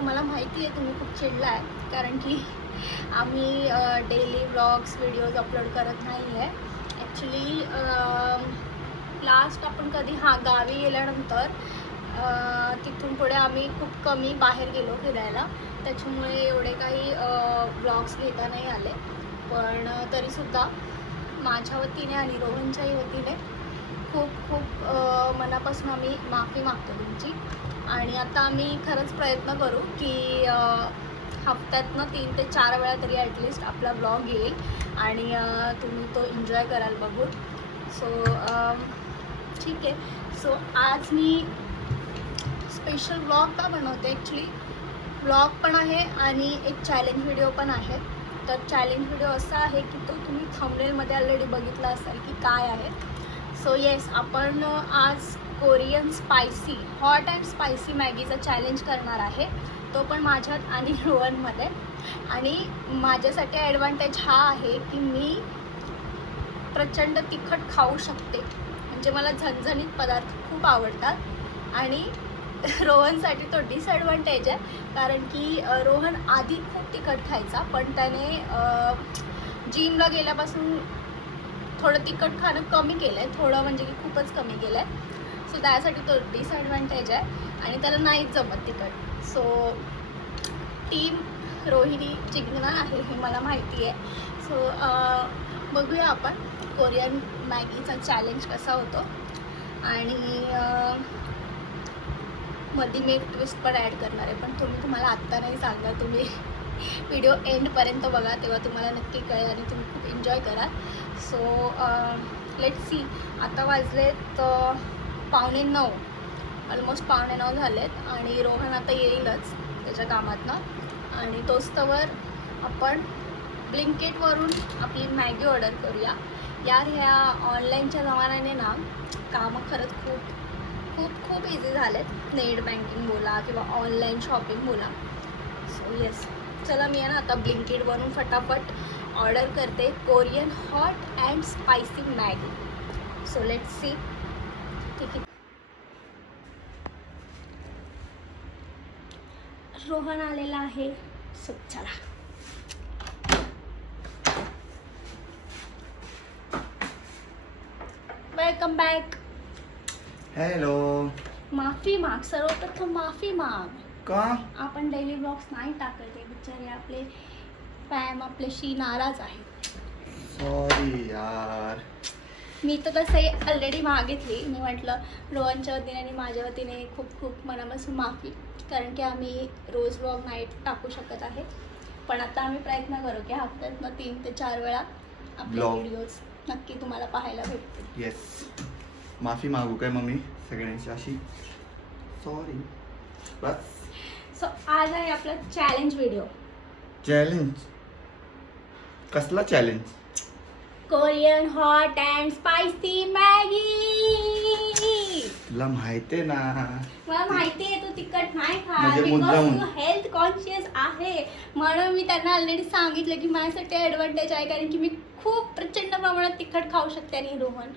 मला माहिती आहे तुम्ही खूप चिडला आहे कारण की आम्ही डेली व्लॉग्स व्हिडिओज अपलोड करत नाही आहे. ॲक्च्युली लास्ट आपण कधी गावी गेल्यानंतर तिथून पुढे आम्ही खूप कमी बाहेर गेलो फिरायला, त्याच्यामुळे एवढे काही व्लॉग्स घेता नाही आले. पण तरीसुद्धा माझ्या वतीने आणि रोहनच्याही वतीने खूप खूप मनापासून आम्ही माफी मागतो तुमची. आणि आता आम्ही खरंच प्रयत्न करू की हफ्त्यातनं 3 ते 4 वेळा तरी ॲटलिस्ट आपला ब्लॉग येईल आणि तुम्ही तो एन्जॉय कराल बघून. सो ठीक आहे. सो आज मी स्पेशल ब्लॉग का बनवते, ॲक्च्युली ब्लॉग पण आहे आणि एक चॅलेंज व्हिडिओ पण आहे. तर चॅलेंज व्हिडिओ असा आहे की तो तुम्ही थंबनेलमध्ये ऑलरेडी बघितला असाल की काय आहे. सो येस, आपण आज Korean spicy hot and spicy मॅगीचा चॅलेंज करणार आहे, तो पण माझ्यात आणि रोहनमध्ये. आणि माझ्यासाठी ॲडव्हान्टेज हा आहे की मी प्रचंड तिखट खाऊ शकते, म्हणजे मला झणझणीत पदार्थ खूप आवडतात. आणि रोहनसाठी तो डिसॲडव्हान्टेज आहे कारण की रोहन आधी खूप तिखट खायचा, पण त्याने जिमला गेल्यापासून थोडं तिखट खाणं कमी केलं आहे, थोडं म्हणजे की खूपच कमी केलं आहे. सो त्यासाठी तो डिसॲडव्हान्टेज आहे आणि त्याला नाहीच जमत तिखट. सो टीम रोहिणी जिंकणार आहे हे मला माहिती आहे. सो बघूया आपण कोरियन मॅगीचा चॅलेंज कसा होतो. आणि मध्ये मी एक ट्विस्ट पण ॲड करणार आहे, पण तुम्हाला आत्ता नाही सांगणार. तुम्ही व्हिडिओ एंडपर्यंत बघा, तेव्हा तुम्हाला नक्की कळेल आणि तुम्ही खूप एन्जॉय कराल. So let's see. आता वाजलेत 8:45, ऑलमोस्ट 8:45 झालेत आणि रोहन आता येईलच त्याच्या कामातनं. आणि तोस्तवर आपण ब्लिंकिटवरून आपली मॅगी ऑर्डर करूया. यार, ह्या ऑनलाईनच्या जमान्याने ना कामं खरंच खूप खूप खूप इझी झालेत. नेट बँकिंग बोला किंवा ऑनलाईन शॉपिंग बोला. सो येस, चला मी आहे ना आता ब्लिंकिटवरून फटाफट ऑर्डर करते Korean hot and spicy Maggi. So let's see. ठीक आहे, रोहन आलेला आहे. सो चला. Welcome back. हॅलो. माफी माग, सर्वप्रथम माफी माग. का? आपण डेली ब्लॉग्स नाही टाकत आहे, बिचारे आपले फॅम आपल्याशी नाराज आहेत. सॉरी यार. मी तर तसे ऑलरेडी मागितली. मी म्हटलं रोहनच्या वतीने आणि माझ्या वतीने खूप खूप मनापासून माफी, कारण की आम्ही रोज ब्लॉग नाही टाकू शकत आहे. पण आता आम्ही प्रयत्न करू की हफ्त्यातनं 3 ते 4 वेळा आपले Vlog. व्हिडिओज नक्की तुम्हाला पाहायला भेटतील. येस. माफी मागू काय मम्मी सगळ्यांची अशी? सॉरी. बस. सो आज आहे आपला चॅलेंज व्हिडिओ. चॅलेंज? कसला challenge? Korean hot and spicy Maggi. तुला माहिती आहे ना. मला माहिती आहे तू तिखट नाही खात, म्हणजे बिकॉज मुद्दामून. तू हेल्थ कॉन्शियस आहे. म्हणून मी त्यांना ऑलरेडी सांगितलं की माझ्यासाठी ॲडव्हान्टेज आहे, कारण की मी खूप प्रचंड प्रमाणात तिखट खाऊ शकते. आणि रोहन,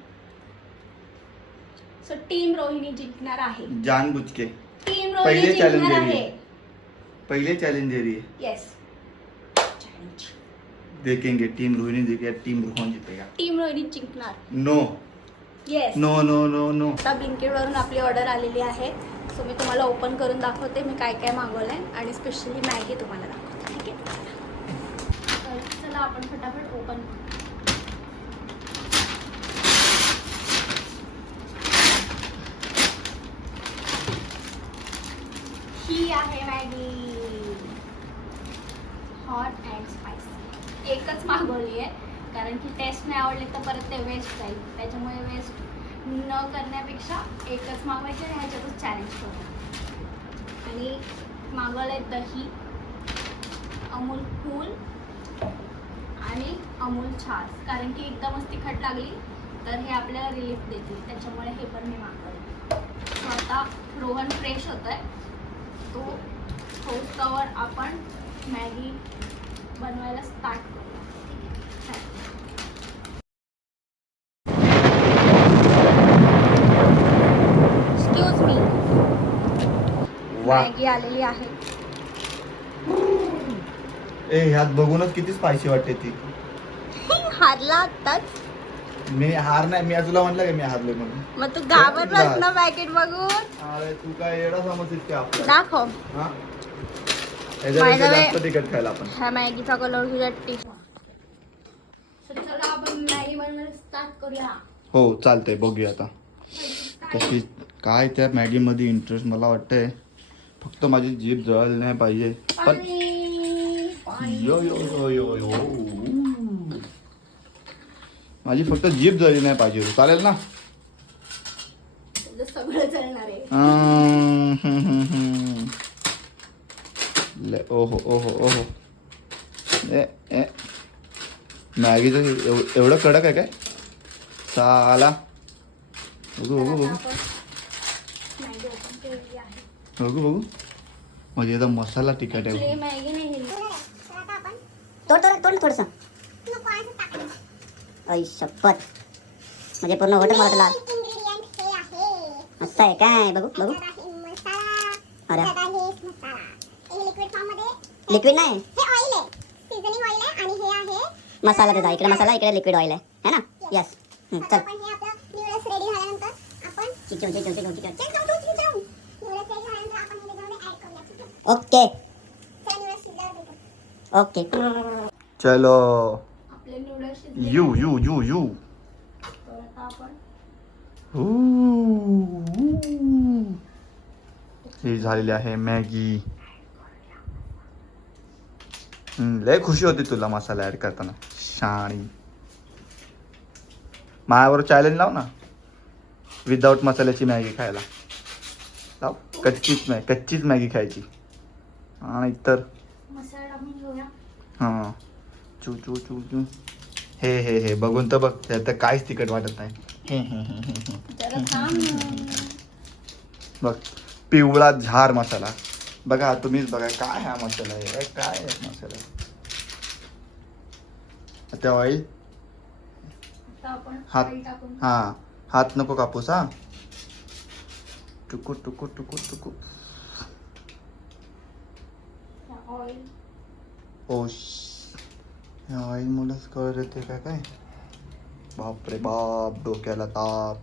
सो टीम रोहिणी जिंकणार आहे. जानबुजके. टीम रोहिणी पहिले चॅलेंज जिंकणार दे रही आहे. है. पहले चैलेंज दे रही है. येस, देखेंगे टीम रोहिणी जीतेगा टीम रोहन जीतेगा. टीम रोहिणी जिंकणार. No yes. No no no no. आता ब्लिंकिटवरून आपली ऑर्डर आलेली आहे. सो मी तुम्हाला ओपन करून दाखवते मी काय काय मागवलं आहे आणि स्पेशली मॅगी तुम्हाला दाखवते. ठीक आहे, तर चला आपण फटाफट ओपन करू. ही आहे मॅगी हॉट अँड स्पायसी. एकच मागवली आहे कारण की टेस्ट नाही आवडली तर परत ते वेस्ट जाईल. त्याच्यामुळे वेस्ट न करण्यापेक्षा एकच मागवायचे आणि ह्याच्यातच चॅलेंज करू. आणि मागवलं आहे दही, अमूल कूल आणि अमूल छास, कारण की एकदमच तिखट लागली तर हे आपल्याला रिलीफ देतील, त्याच्यामुळे हे पण मी मागवलं. सो आता रोहन फ्रेश होत आहे, तो होस्टवर आपण मॅगी बनवायला स्टार्ट करूया. ठीक आहे, एक्सक्यूज मी. वा. मॅगी आलेली आहे. ए ह्यात बघूनच किती स्पायसी वाटते ती. हारला आताच. मी हार नाही, मी तुला म्हटलं की मी हारलोय म्हणून. मग तू घाबरलास ना पॅकेट बघून. अरे तू काय एवढा समजतेस की आपलं. दाखव. हा याच्यापेक्षा जास्त तिखट खायला आपण. हा मॅगीचा कलर तुझ्या चला आपण मॅगी बनवायला स्टार्ट करूया. हो चालतंय, बघूया आता कशी काय त्या मॅगी मध्ये इंटरेस्ट. मला वाटतंय फक्त माझी जीभ जळाली नाही पाहिजे. पण यो यो यो यो यो माझी फक्त जीभ जळली नाही पाहिजे. चालेल ना? सगळं जळणार आहे. ओहो ओहो ओहो ए ए मॅगीचं एवढं कडक आहे काय साला. बघू बघू बघू बघू बघू म्हणजे आता मसाला तिखट आहे. मॅगी नाही थोडस आई शपथ म्हणजे पूर्ण हॉटेल मला लाल मस्त आहे काय. बघू बघू अरे लिक्विड नाही मसाला त्याचा. इकडे मसाला इकडे लिक्विड ऑइल आहे है ना. यस चल ओके ओके चलो आपले नूडल्स यू यू यू यू ही झालेली आहे मॅगी. लय खुशी होती तुला मसाला ऍड करताना. शाणी माझ्यावर चॅलेंज लाव ना, विदाऊट मसाल्याची मॅगी खायला लाव. कच्चीच मॅगी खायची. आणि तर मसाला टाकून घेऊया. हां चू चू चू चू हे हे हे बघून तर बघ, त्यात काहीच तिखट वाटत नाही. जरा थांब ना. बघ पिवळा झार मसाला. बघा तुम्हीच बघा काय हा मसाला आहे. काय आहे मसाला. आता ऑइल आता आपण हात ऑइल टाकून हा हात नको कापूस. हा टुकू टुकू टुकू टुकू ऑइल ओश ऑइल मुलंच कळत येते काय काय. बापरे बाप डोक्याला ताप.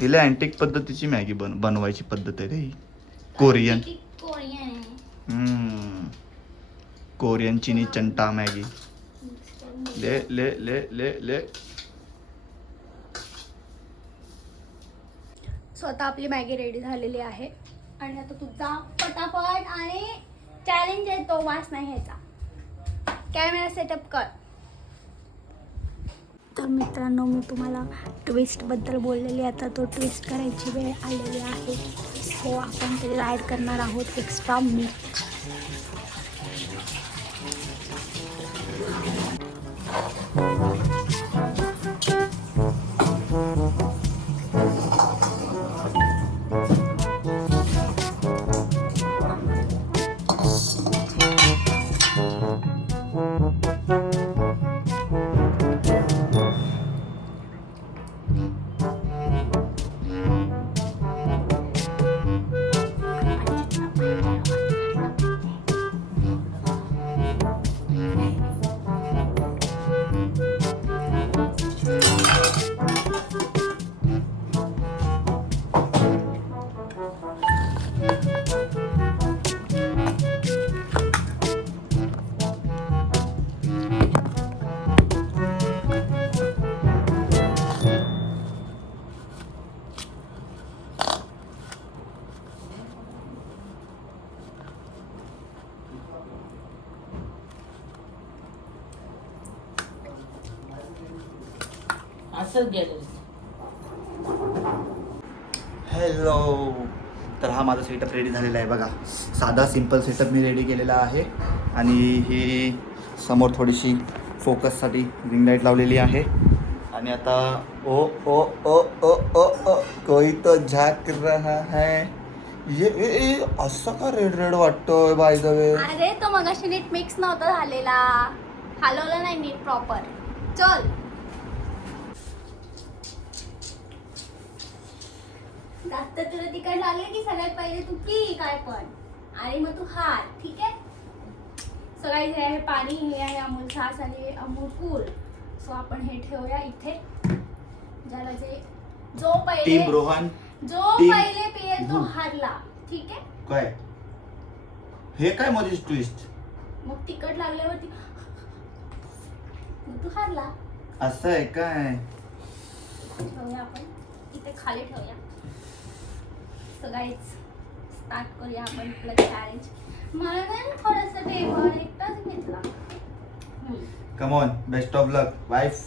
तिला अँटिक पद्धतीची मॅगी बनवायची पद्धत आहे रे. कोरियन कोरियन चिनी चंटा मॅगी. ले ले ले ले ले स्वतः आपली मॅगी रेडी झालेली आहे. आणि आता तुझा फटाफट आणि चॅलेंज आहे तो वास नाही घ्यायचा. कॅमेरा सेटअप कर. तर मित्रांनो मी तुम्हाला ट्विस्टबद्दल बोललेली. आता तो ट्विस्ट करायची वेळ आलेली आहे. सो आपण त्याला ॲड करणार आहोत एक्स्ट्रा मीठ. हॅलो. तर हा माझा सेटअप रेडी झालेला आहे बघा. साधा सिंपल सेटअप मी रेडी केलेला आहे. आणि ही समोर थोडीशी फोकससाठी रिंग लाईट लावलेली आहे. आणि आता ओ ओ ओ ओ ओ ओ कोई तो झाक रहा है. ये असं का रेड रेड वाटतोय बाय द वे. अरे तो मगाशी नीट मिक्स नव्हता झालेला. हलवलं नाही नीट प्रॉपर. चल जास्त तुला तिकट लागले की सगळ्यात पहिले तू पी काय पण आणि मग तू हार, ठीक आहे. सो गाईज हे आहे पाणी, हे आहे अमूल छास आणि अमूल कूल. सो आपण हे ठेवूया इथे. ज्याला जो टीम रोहन टीम- पहिले पिएल तो हारला, ठीक आहे. काय हे काय मध्ये ट्विस्ट? मग तिकट लागल्यावरती मग तू हारला. असं आहे काय? ठेवूया आपण इथे खाली ठेवूया. सो गाईज स्टार्ट करूया आपण आपलं चॅलेंज. मला नाही थोडंसं पेपर एकटाच घेतला. Come on, best of luck wife.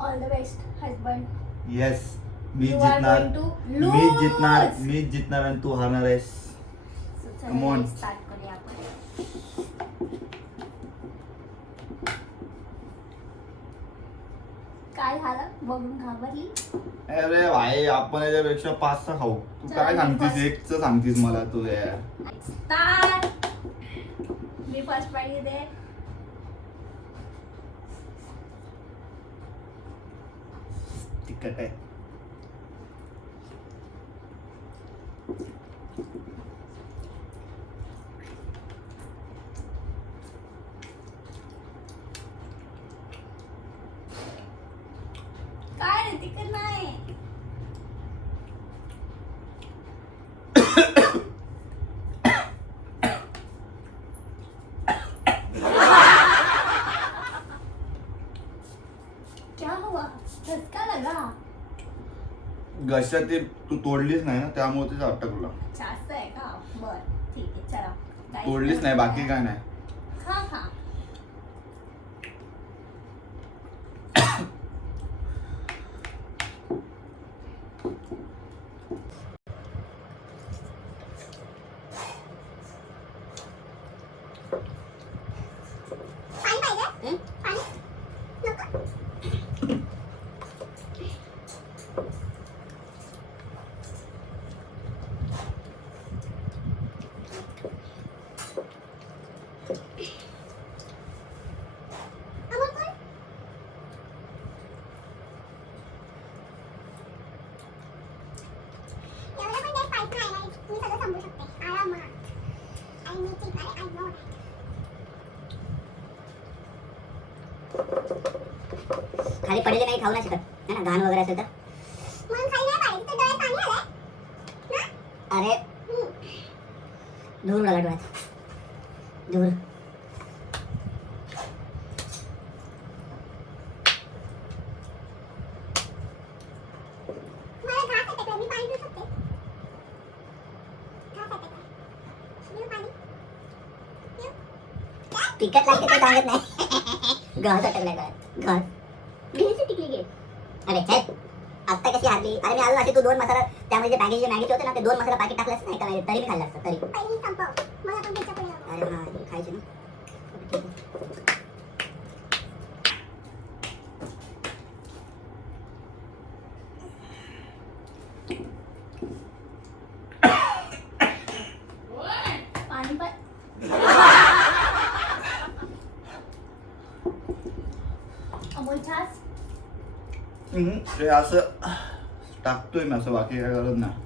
All the best husband. Yes, me You are जितणार, going to मी जितणार आणि तू हारणार आहेस. Come on. स्टार्ट करूया आपण. काय झालं बघून घाबरली? अरे भाई, आपण याच्यापेक्षा 5-6 खाऊ. तू चल, काय मी सांगतीस? first. एकच सांगतीस मला तू यार. स्टार्ट. मी फर्स्ट पाहिजे दे. तिखट आहे. काय रे तिकड नाही. क्या हुआ? धक्का लगा. घशात ते तू तोडलीच नाही ना, त्यामुळे ते अटकलं. जास्त आहे का? बर ठीक आहे चला. Guys, तोडलीच नाही, बाकी काय नाही. खा खा. खाली पडलेले नाही खाऊ नाही शकत है ना, घाण वगैरे असेल तर. अरे धूर उडाला डोळ्यात, धूर. तिखट लागते ते सांगत नाही. घास अटकलाय डोळ्यात, घास. घ्यायची टिकली घे. अरे छे, आत्ता कशी हारली? अरे मी आलो असे, तू 2 मसाला त्यामध्ये जे बॅगेचे मॅगीचे होते ना, ते 2 मसाला पॅकेट टाकलंस नाही का, तरी मी खाल्लं असतं तरी. अरे हा खायचे ना. ठीक आहे. पाणी पण. अमूल छास. ते असं टाकतोय मी, असं बाकी काय करत नाही.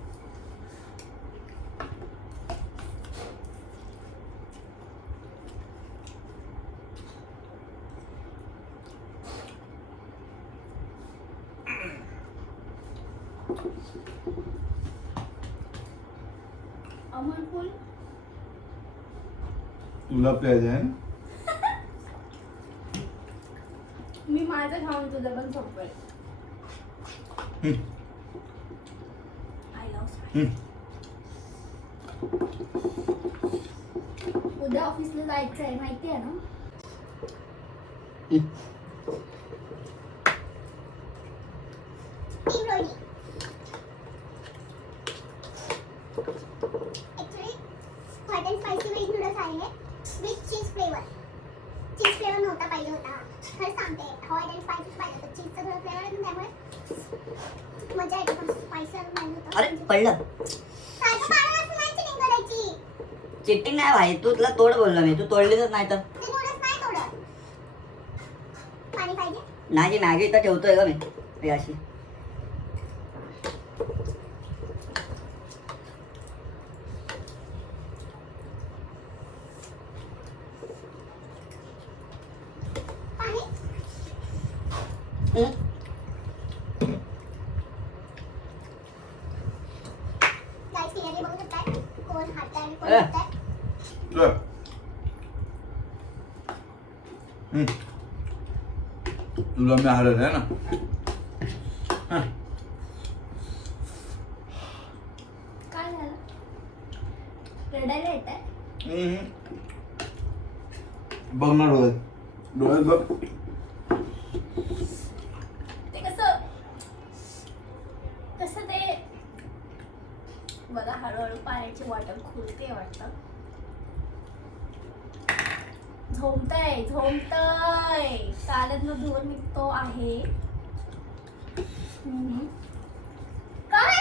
अमूल कूल. तुला प्यायचं आहे ना? मी माझं खाऊन तुझं पण सोपवेल. I love. उद्या ऑफिसला जायचं आहे माहिती आहे ना. Actually, hot and spicy veg noodles आहे with cheese flavor. Cheese flavour नव्हता पाहिजे होता. खरं सांगते, हॉट अँड स्पायसी पाहिजे होतं. चीजचा थोडा फ्लेवर आहे ना, त्यामुळे मजा येते. पण स्पायसी पाहिजे होतं. अरे पडलं. सारखं पाण्यात असं नाही चिटिंग करायची. चिटिंग नाही भाई, तू तुला तोड बोललो मी, तू तोडलीच नाही तर. ते नूडल्स नाही तोडत. पाणी पाहिजे? नाही, जी मॅगी इथं ठेवतोय ग मी, हे अशी. पण होतंय. तुला मी हरवलं आहे ना. काय झालं? रडायला येत आहे? बघ ना डोळ्यात बघ. ते कसं ते बघा हळूहळू पाण्याची बॉटल खुलते वाटतं. झोमतय कालच धुवून निघतो आहे. काय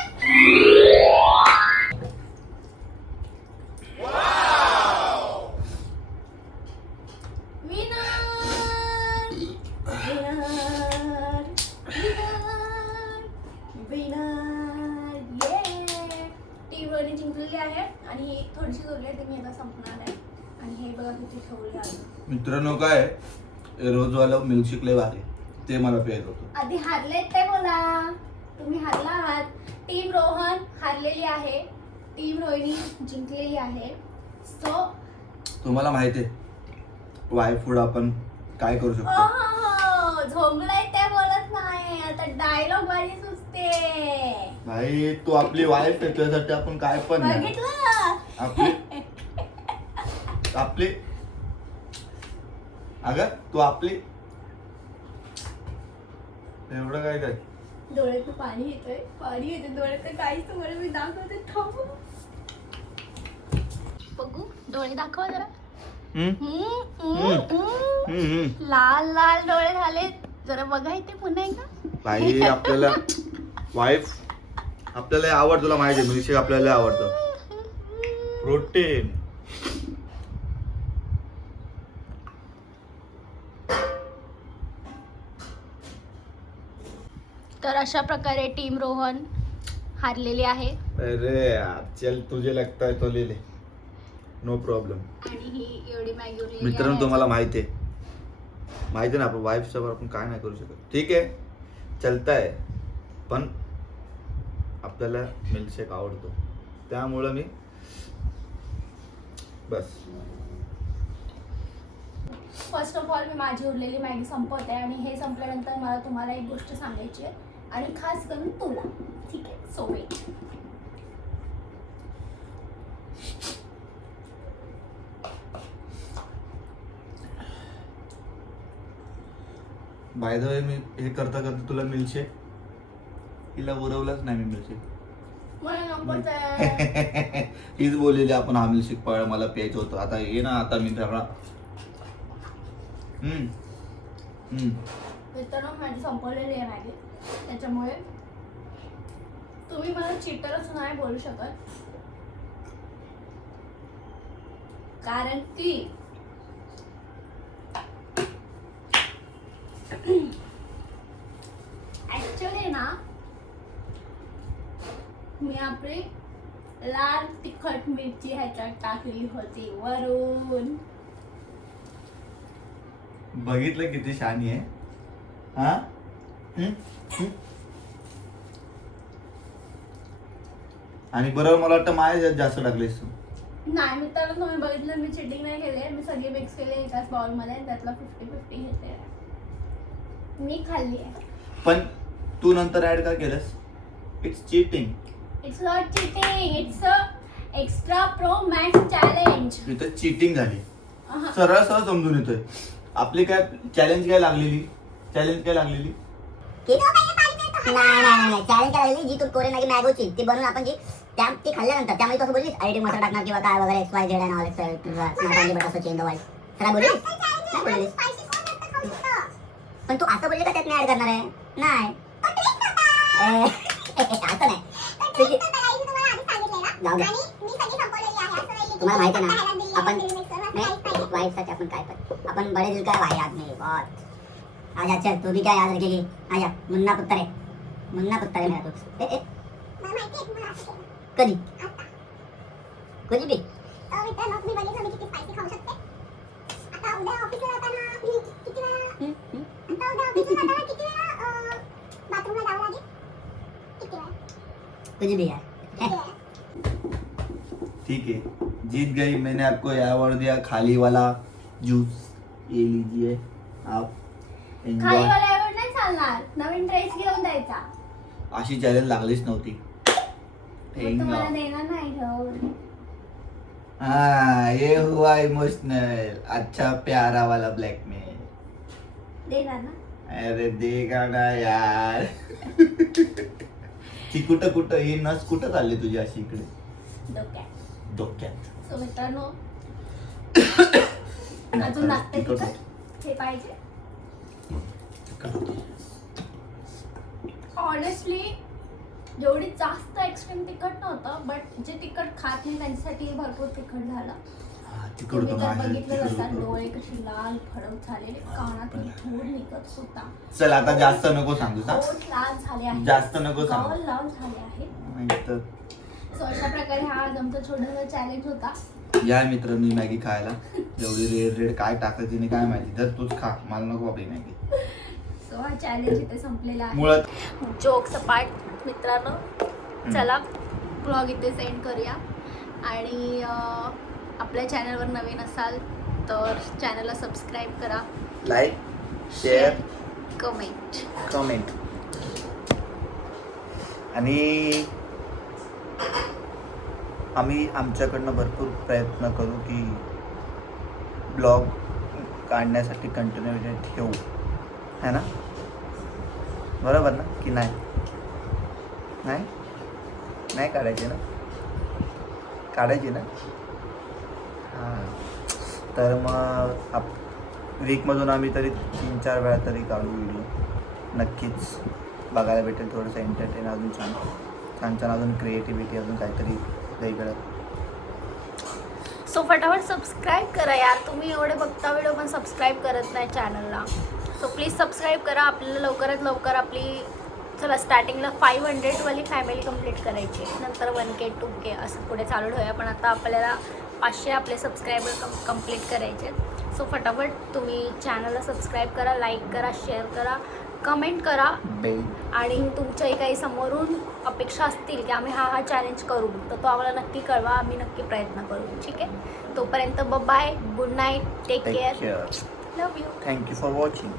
टीमने जिंकलेली आहे आणि ही थोडीशी उरली आहे, ती मी आता संपणार आहे. आणि हे बघा किती ठेवले आहे. मित्रांनो काय रोजवाला मिल्कशेक लय भारी, ते मला प्यायचं होतं. आधी हारलेत ते बोला. तुम्ही हारला आहात. टीम रोहन हारलेली आहे, टीम रोहिणी जिंकलेली आहे. सो तुम्हाला माहिती आहे वाय फूड आपण काय करू शकतो. झोंबलाय ते बोलत नाही, आता डायलॉग माझी सुचते. भाई तू आपली वाईफ आहे, त्यासाठी आपण काय पण नाही. बघितलं आपली अगं तू आपली एवढं काय काय डोळ्यात पाणी येते डोळ्यात. काहीच तुम्हाला मी दाखवते, थांबू. बघू डोळे दाखवा जरा. लाल लाल डोळे झाले, जरा बघा इथे पुन्हा एकदा. भाई आपल्याला वाईफ आपल्याला आवडतं, तुला माहिती आहे मिल्कशेक आपल्याला आवडतं. प्रोटीन तर अशा प्रकारे टीम रोहन हारलेली आहे. अरे यार चल तुझे लगता है तो ले ले, नो प्रॉब्लेम. आणि ही एवढी मॅगी उरलेली मित्रांनो आहे. तुम्हाला माहिती आहे ना आपण वाईफ सोबत आपण काय नाही करू शकत. ठीक आहे चलताय, पण आपल्याला मिल्कशेक आवडतो त्यामुळं मी बस. फर्स्ट ऑफ ऑल मी माझी उरलेली मॅगी संपवते आणि हे संपल्यानंतर मला तुम्हाला एक गोष्ट सांगायची आहे आणि खास करून तुला. ठीक आहे, so wait. By the way मी हे करता करता तुला मिल्कशेक तिला उरवलंच नाही मी मिल्कशेक. मला नकोच आहे. हीच बोललेली आपण हा मिल्कशेक पाळ मला प्यायचं होतं. आता ये ना, आता मी सगळा मित्रांनो माझी संपवलेली आहे मॅगी, त्याच्यामुळे तुम्ही मला चिटर असं नाही बोलू शकत. कारण की ऍक्च्युली ना मी आपली लाल तिखट मिरची ह्याच्यात टाकली होती वरून. बघितलं किती शानी आहे हा. आणि बरोबर मला वाटतं माझ्या जास्त टाकलीस तू. नाही मित्रांनो तुम्ही बघितलं मी चिटिंग नाही केले, मी सगळे मिक्स केले एकाच बाउल मध्ये, त्यातला 50-50 घेतले, मी खाल्ली आहे. पण तू नंतर ऍड का केलंस? It's cheating. It's not cheating, it's a extra pro max challenge. इथं चीटिंग झाली, सरळ सरळ समजून येतोय. आपली काय चॅलेंज काय लागलेली नाही चॅलेंज करायला जी तू कोरियन मॅगी मॅगोची ती बनवून आपण जी ती खाल्ल्यानंतर त्यामध्ये तू असं बोललीस एडिटिंग मसाला टाकणार किंवा काय वगैरे XYZ आणि all x change the wise सगळं बोललीस नाही बोललीस. पण तू असं बोलली का त्यात ऍड करणार आहे? नाही असं नाही. जाऊ दे. तुम्हाला माहिती आहे ना आपण वाईफसाठी आपण काय पण आपण बडे दिल का भाई आदमी बहुत. आजा चल तू भी क्या याद रखेगी. आजा मुन्ना पुत्र है मेरा दोस्त. कधी कधी बी कधी बी यार. ठीक आहे जीत गई, मैंने आपको अवार्ड दिया खाली वाला जूस, ये लीजिए आप खाली एन्जॉय. वाला एवढं नाही चालणार, नवीन ड्रेस घेऊन द्यायचा. अशी चॅलेंज लागलीच नव्हती. मग तुम्हाला देणार नाही घेऊन. हाँ ये हुआ इमोशनल. अच्छा प्यारा वाला ब्लॅकमेल. देणार ना. अरे देगा ना यार. ती कुठं कुठं ही नस कुठं चालली तुझी अशी इकडे डोक्यात. डोक्यात. सो मित्रांनो, अजून लागते तिखट तिखट. होतं. हे पाहिजे. तिखट होतं. ऑनेस्टली जेवढी जास्त एक्स्ट्रीम तिखट नव्हतं, बट जे तिखट खात नाही त्यांच्यासाठी भरपूर तिखट झालं. हा, तिखट तुम्ही होतं तर माझ्या. बघितलं तिखट असाल, होतं. डोळे कशी लाल फडक झालेले, कानात धूळ निघत होता, चल आता जास्त नको सांगू ना. ओठ लाल झाले आहे, जास्त नको सांगू. गाल लाल झाले आहे. नाही तर सो अशा प्रकारे हा आज आमचा छोटासा चॅलेंज होता. या मित्रांनी मॅगी खायला. जेवढी रेड रेड काय टाकायची तिने काय माहिती. तर तूच खा, मला नको आपली मॅगी. सो हा चॅलेंज इथे संपलेला आहे. मुळात जोक सपाट मित्रांनो. चला ब्लॉग इथे सेंड करूया. आणि आपल्या चॅनलवर नवीन असाल तर चॅनलला सबस्क्राईब करा, लाईक शेअर कमेंट. कमेंट. आणि आम्ही आमच्याकडनं भरपूर प्रयत्न करू की ब्लॉग काढण्यासाठी कंटिन्युटी ठेवू, है ना? बरोबर ना की नाही? नाही नाही काढायचे ना? काढायची ना? हां. तर मग वीकमधून आम्ही तरी 3-4 वेळा तरी काढू व्हिडिओ. नक्कीच बघायला भेटेल. थोडंसं एंटरटेन, अजून छान छान छान अजून क्रिएटिव्हिटी, अजून काहीतरी वेगळं. सो फटाफट सबस्क्राईब करा यार. तुम्ही एवढे बघता व्हिडिओ पण सबस्क्राईब करत नाही चॅनलला. सो प्लीज सबस्क्राईब करा. आपल्याला लवकरात लवकर आपली चला स्टार्टिंगला 500 वाली फॅमिली कंप्लीट करायची, नंतर 1K 2K असं पुढे चालू ठेवूया. पण आता आपल्याला 500 आपले सबस्क्रायबर कंप्लीट करायचे. सो फटाफट तुम्ही चॅनलला सबस्क्राईब करा, लाईक करा, शेअर करा, कमेंट करा. बेल. आणि तुमच्याही काही समोरून अपेक्षा असतील की आम्ही हा चॅलेंज करू, तर तो आम्हाला नक्की कळवा. आम्ही नक्की प्रयत्न करू. ठीक आहे. तोपर्यंत bye, good night, take care, care. Love you. Thank you for watching.